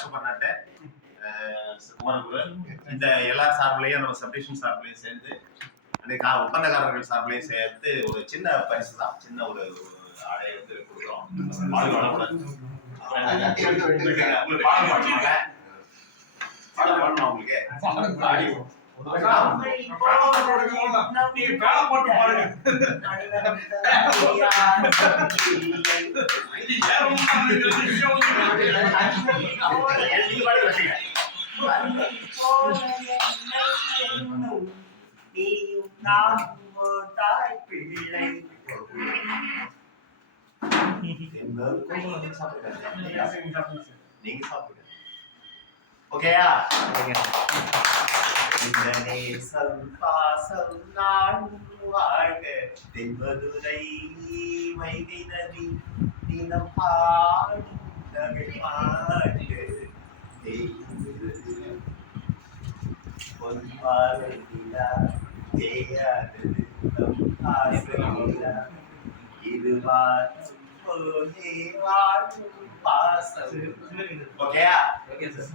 Super நட்டு குமரகுரு இந்த எல்லா சார்பிலையும் நம்ம சப்டிஷன் சார்பிலையும் சேர்ந்து அந்த ஒப்பந்தக்காரர்கள் சார்பிலையும் சேர்த்து ஒரு சின்ன பரிசு தான், சின்ன ஒரு ஆடையை வந்து கொடுக்குறோம். பாடம் பண்ணுவாங்க, பாடம் பண்ணணும் உங்களுக்கு ஆடி நீங்க சாப்பிடுங்க. ஓகேயா? இந்த நேசம் பாசம் நான் வாழ்க தென்மதுரை வைகை நதி தினம் பாடும் நகை பாடு பொன்பாலை நிலா தேயாதது நம் ஆசை நிலா இது வாழும் போதே வாழும் பாசம். ஓகேயா? Okay sir.